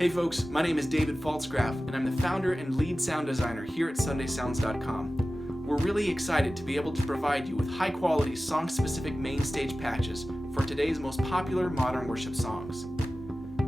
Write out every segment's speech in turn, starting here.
Hey folks, my name is David Faltzgraf, and I'm the founder and lead sound designer here at SundaySounds.com. We're really excited to be able to provide you with high-quality, song-specific MainStage patches for today's most popular modern worship songs.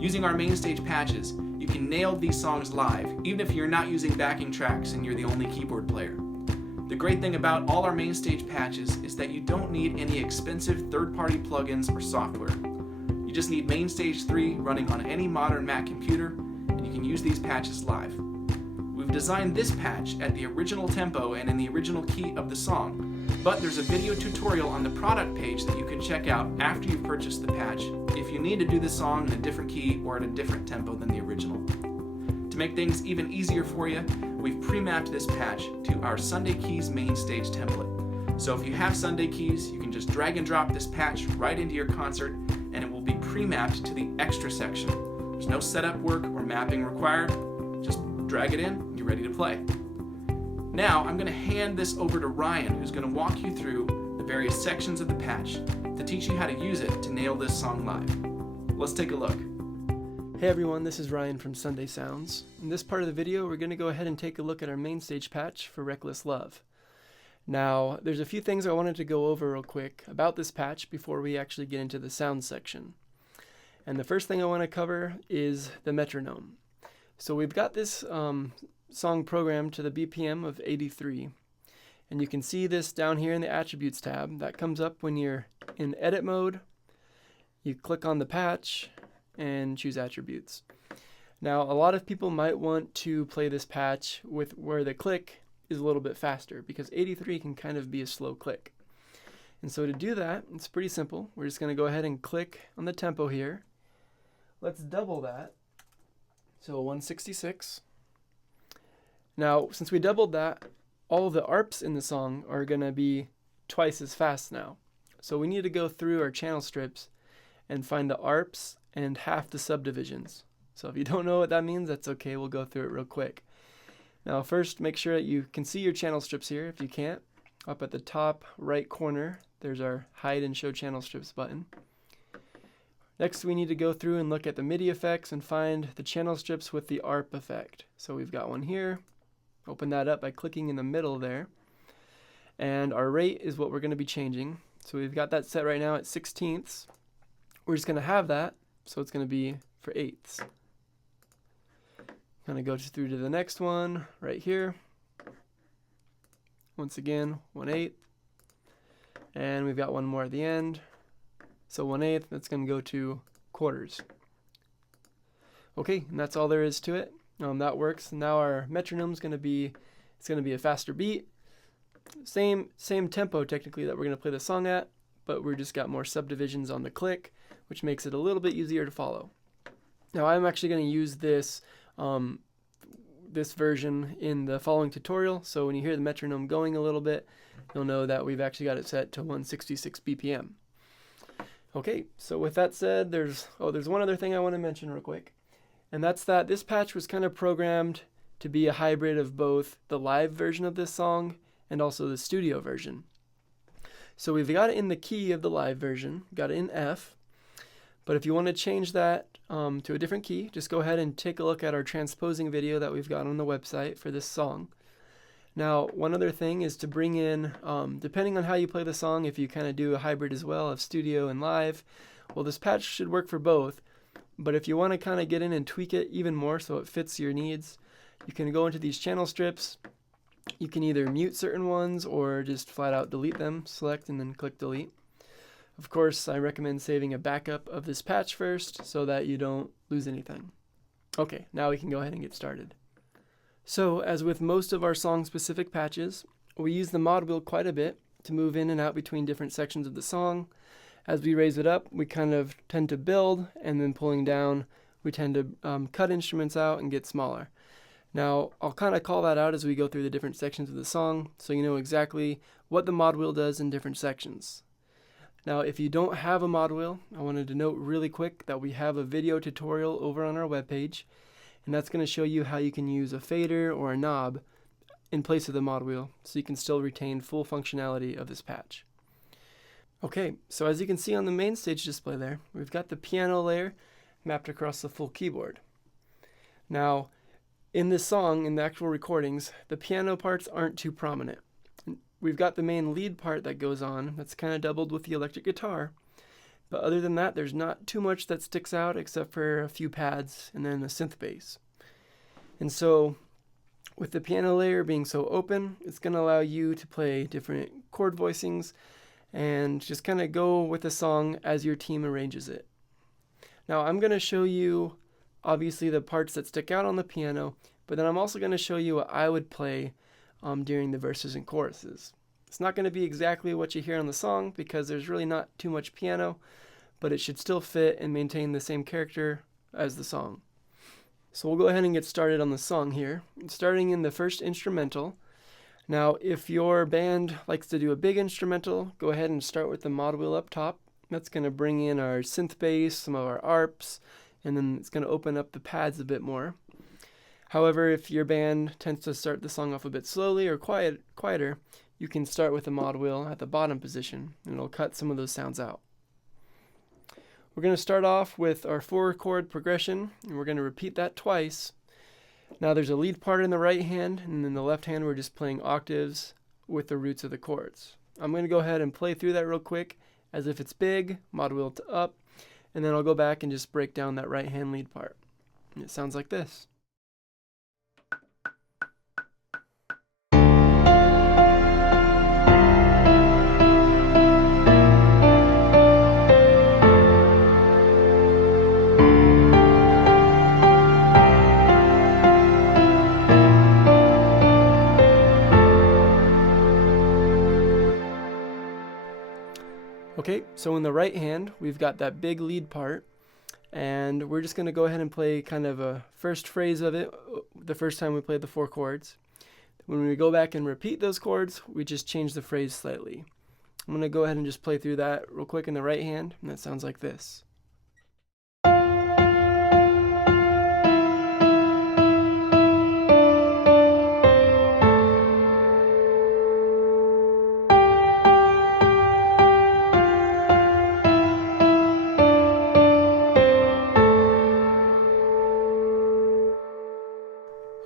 Using our MainStage patches, you can nail these songs live, even if you're not using backing tracks and you're the only keyboard player. The great thing about all our MainStage patches is that you don't need any expensive third-party plugins or software. You just need MainStage 3 running on any modern Mac computer, and you can use these patches live. We've designed this patch at the original tempo and in the original key of the song, but there's a video tutorial on the product page that you can check out after you've purchased the patch if you need to do the song in a different key or at a different tempo than the original. To make things even easier for you, we've pre-mapped this patch to our Sunday Keys MainStage template. So if you have Sunday Keys, you can just drag and drop this patch right into your concert, and it will be pre-mapped to the extra section. There's no setup work or mapping required. Just drag it in, and you're ready to play. Now I'm going to hand this over to Ryan, who's going to walk you through the various sections of the patch to teach you how to use it to nail this song live. Let's take a look. Hey everyone, this is Ryan from Sunday Sounds. In this part of the video, we're going to go ahead and take a look at our MainStage patch for Reckless Love. Now, there's a few things I wanted to go over real quick about this patch before we actually get into the sound section. And the first thing I want to cover is the metronome. So we've got this song programmed to the BPM of 83. And you can see this down here in the Attributes tab. That comes up when you're in edit mode. You click on the patch and choose Attributes. Now, a lot of people might want to play this patch with where the click is a little bit faster, because 83 can kind of be a slow click. And so to do that, it's pretty simple. We're just going to go ahead and click on the tempo here. Let's double that. So 166. Now, since we doubled that, all the ARPs in the song are going to be twice as fast now. So we need to go through our channel strips and find the ARPs and half the subdivisions. So if you don't know what that means, that's okay. We'll go through it real quick. Now first, make sure that you can see your channel strips here. If you can't, up at the top right corner, there's our Hide and Show Channel Strips button. Next, we need to go through and look at the MIDI effects and find the channel strips with the ARP effect. So we've got one here. Open that up by clicking in the middle there. And our rate is what we're going to be changing. So we've got that set right now at 16ths. We're just going to have that, so it's going to be for eighths. Kind of go through to the next one right here. Once again, 1/8, and we've got one more at the end. So 1/8. That's going to go to quarters. Okay, and that's all there is to it. That works. Now our metronome's going to be a faster beat. Same tempo technically that we're going to play the song at, but we're just got more subdivisions on the click, which makes it a little bit easier to follow. Now I'm actually going to use this version in the following tutorial, so when you hear the metronome going a little bit, you'll know that we've actually got it set to 166 BPM. Okay, so with that said, there's one other thing I want to mention real quick, and that's that this patch was kind of programmed to be a hybrid of both the live version of this song and also the studio version. So we've got it in the key of the live version, got it in F. But if you want to change that to a different key, just go ahead and take a look at our transposing video that we've got on the website for this song. Now, one other thing is to bring in, depending on how you play the song, if you kind of do a hybrid as well of studio and live, well, this patch should work for both. But if you want to kind of get in and tweak it even more so it fits your needs, you can go into these channel strips. You can either mute certain ones or just flat out delete them. Select and then click delete. Of course, I recommend saving a backup of this patch first so that you don't lose anything. Okay, now we can go ahead and get started. So, as with most of our song-specific patches, we use the mod wheel quite a bit to move in and out between different sections of the song. As we raise it up, we kind of tend to build, and then pulling down, we tend to cut instruments out and get smaller. Now, I'll kind of call that out as we go through the different sections of the song, so you know exactly what the mod wheel does in different sections. Now, if you don't have a mod wheel, I wanted to note really quick that we have a video tutorial over on our webpage, and that's going to show you how you can use a fader or a knob in place of the mod wheel, so you can still retain full functionality of this patch. Okay, so as you can see on the MainStage display there, we've got the piano layer mapped across the full keyboard. Now, in this song, in the actual recordings, the piano parts aren't too prominent. We've got the main lead part that goes on, that's kind of doubled with the electric guitar. But other than that, there's not too much that sticks out except for a few pads and then a synth bass. And so, with the piano layer being so open, it's going to allow you to play different chord voicings and just kind of go with the song as your team arranges it. Now, I'm going to show you obviously the parts that stick out on the piano, but then I'm also going to show you what I would play during the verses and choruses. It's not going to be exactly what you hear on the song because there's really not too much piano, but it should still fit and maintain the same character as the song. So we'll go ahead and get started on the song here, starting in the first instrumental. Now, if your band likes to do a big instrumental, go ahead and start with the mod wheel up top. That's going to bring in our synth bass, some of our arps, and then it's going to open up the pads a bit more. However, if your band tends to start the song off a bit slowly or quieter, you can start with the mod wheel at the bottom position, and it'll cut some of those sounds out. We're going to start off with our 4-chord progression, and we're going to repeat that twice. Now there's a lead part in the right hand, and in the left hand we're just playing octaves with the roots of the chords. I'm going to go ahead and play through that real quick as if it's big, mod wheel to up, and then I'll go back and just break down that right hand lead part. And it sounds like this. Okay, so in the right hand, we've got that big lead part, and we're just going to go ahead and play kind of a first phrase of it the first time we played the 4 chords. When we go back and repeat those chords, we just change the phrase slightly. I'm going to go ahead and just play through that real quick in the right hand, and that sounds like this.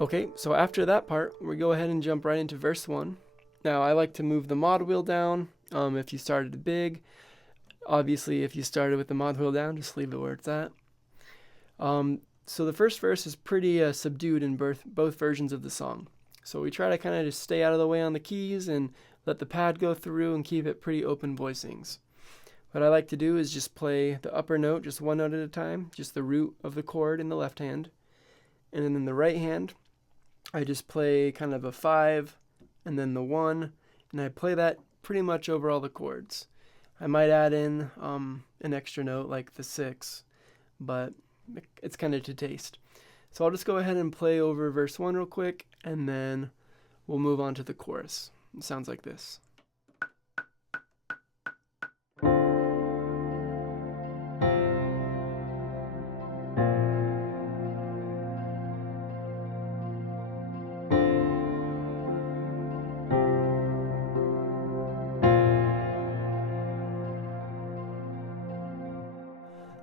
Okay, so after that part, we go ahead and jump right into verse 1. Now, I like to move the mod wheel down if you started big. Obviously, if you started with the mod wheel down, just leave it where it's at. So the first verse is pretty subdued in both versions of the song. So we try to kind of just stay out of the way on the keys and let the pad go through and keep it pretty open voicings. What I like to do is just play the upper note, just one note at a time, just the root of the chord in the left hand. And then in the right hand, I just play kind of a 5 and then the 1, and I play that pretty much over all the chords. I might add in an extra note like the 6, but it's kind of to taste. So I'll just go ahead and play over verse 1 real quick, and then we'll move on to the chorus. It sounds like this.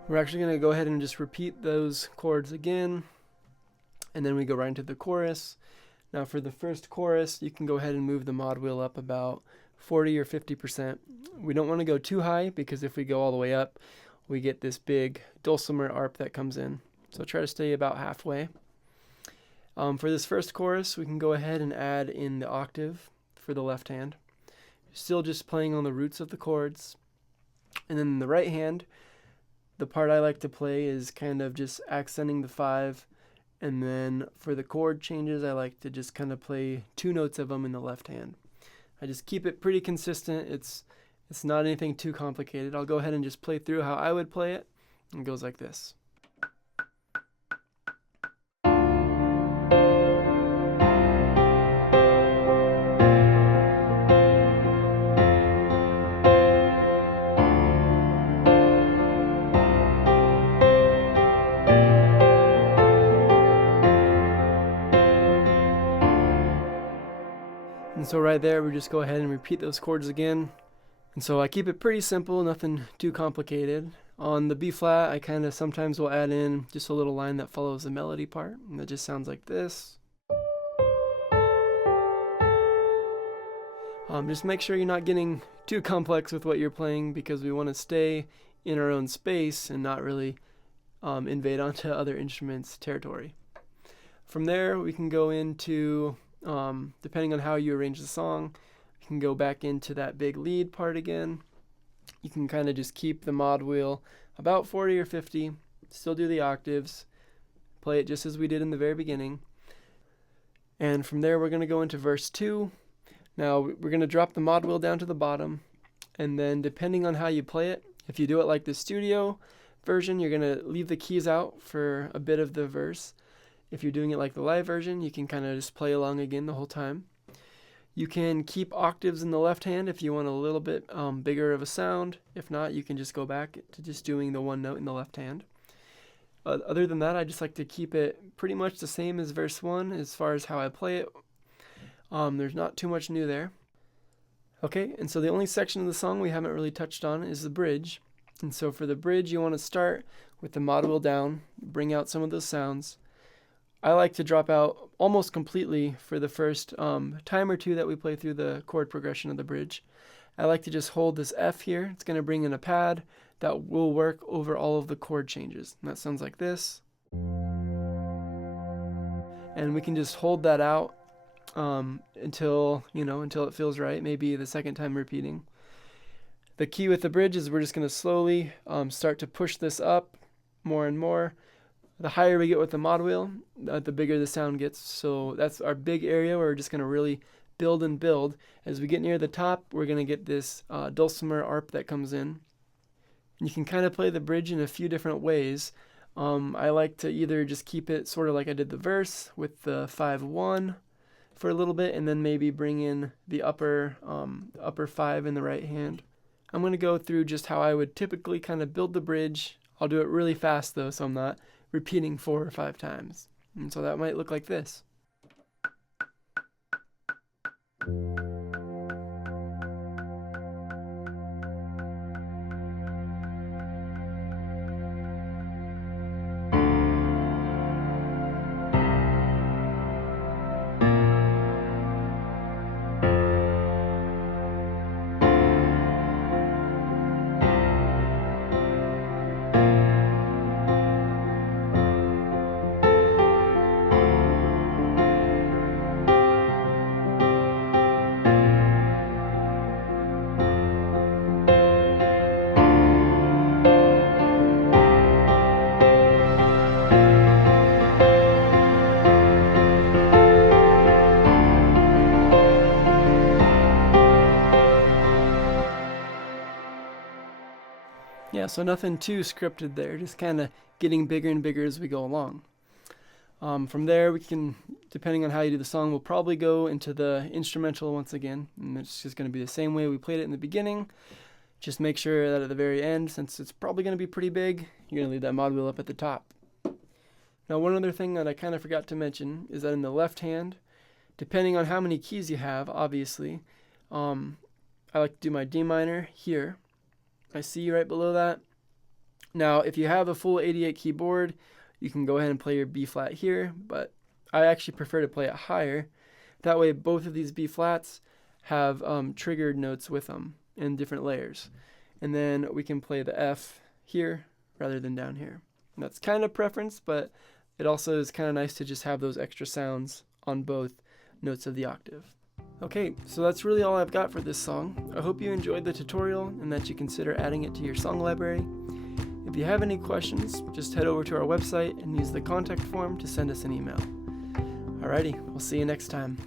We're actually going to go ahead and just repeat those chords again, and then we go right into the chorus. Now for the first chorus, you can go ahead and move the mod wheel up about 40 or 50%. We don't want to go too high because if we go all the way up, we get this big dulcimer arp that comes in. So try to stay about halfway. For this first chorus, we can go ahead and add in the octave for the left hand. Still just playing on the roots of the chords. And then in the right hand, the part I like to play is kind of just accenting the 5, and then for the chord changes, I like to just kind of play 2 notes of them in the left hand. I just keep it pretty consistent. It's not anything too complicated. I'll go ahead and just play through how I would play it. It goes like this. And so right there, we just go ahead and repeat those chords again. And so I keep it pretty simple, nothing too complicated. On the B flat, I kind of sometimes will add in just a little line that follows the melody part, and that just sounds like this. Just make sure you're not getting too complex with what you're playing, because we want to stay in our own space and not really invade onto other instruments' territory. From there, we can go into, depending on how you arrange the song, you can go back into that big lead part again. You can kind of just keep the mod wheel about 40 or 50, still do the octaves, play it just as we did in the very beginning. And from there, we're going to go into verse 2. Now, we're going to drop the mod wheel down to the bottom, and then depending on how you play it, if you do it like the studio version, you're going to leave the keys out for a bit of the verse. If you're doing it like the live version, you can kind of just play along again the whole time. You can keep octaves in the left hand if you want a little bit bigger of a sound. If not, you can just go back to just doing the one note in the left hand. Other than that, I just like to keep it pretty much the same as verse 1 as far as how I play it. There's not too much new there. Okay, and so the only section of the song we haven't really touched on is the bridge. And so for the bridge, you want to start with the mod wheel down, bring out some of those sounds. I like to drop out almost completely for the first time or two that we play through the chord progression of the bridge. I like to just hold this F here. It's going to bring in a pad that will work over all of the chord changes. And that sounds like this. And we can just hold that out until it feels right, maybe the second time repeating. The key with the bridge is we're just going to slowly start to push this up more and more. The higher we get with the mod wheel, the bigger the sound gets. So that's our big area where we're just going to really build and build. As we get near the top, we're going to get this dulcimer arp that comes in. And you can kind of play the bridge in a few different ways. I like to either just keep it sort of like I did the verse with the 5-1 for a little bit, and then maybe bring in the upper 5 in the right hand. I'm going to go through just how I would typically kind of build the bridge. I'll do it really fast though, so I'm not repeating 4 or 5 times. And so that might look like this. Yeah, so nothing too scripted there, just kind of getting bigger and bigger as we go along. From there, we can, depending on how you do the song, we'll probably go into the instrumental once again, and it's just going to be the same way we played it in the beginning. Just make sure that at the very end, since it's probably going to be pretty big, you're going to leave that mod wheel up at the top. Now, one other thing that I kind of forgot to mention is that in the left hand, depending on how many keys you have, obviously, I like to do my D minor here. I see right below that. Now, if you have a full 88 keyboard, you can go ahead and play your B flat here, but I actually prefer to play it higher. That way, both of these B flats have triggered notes with them in different layers. And then we can play the F here rather than down here. And that's kind of preference, but it also is kind of nice to just have those extra sounds on both notes of the octave. Okay, so that's really all I've got for this song. I hope you enjoyed the tutorial and that you consider adding it to your song library. If you have any questions, just head over to our website and use the contact form to send us an email. Alrighty, we'll see you next time.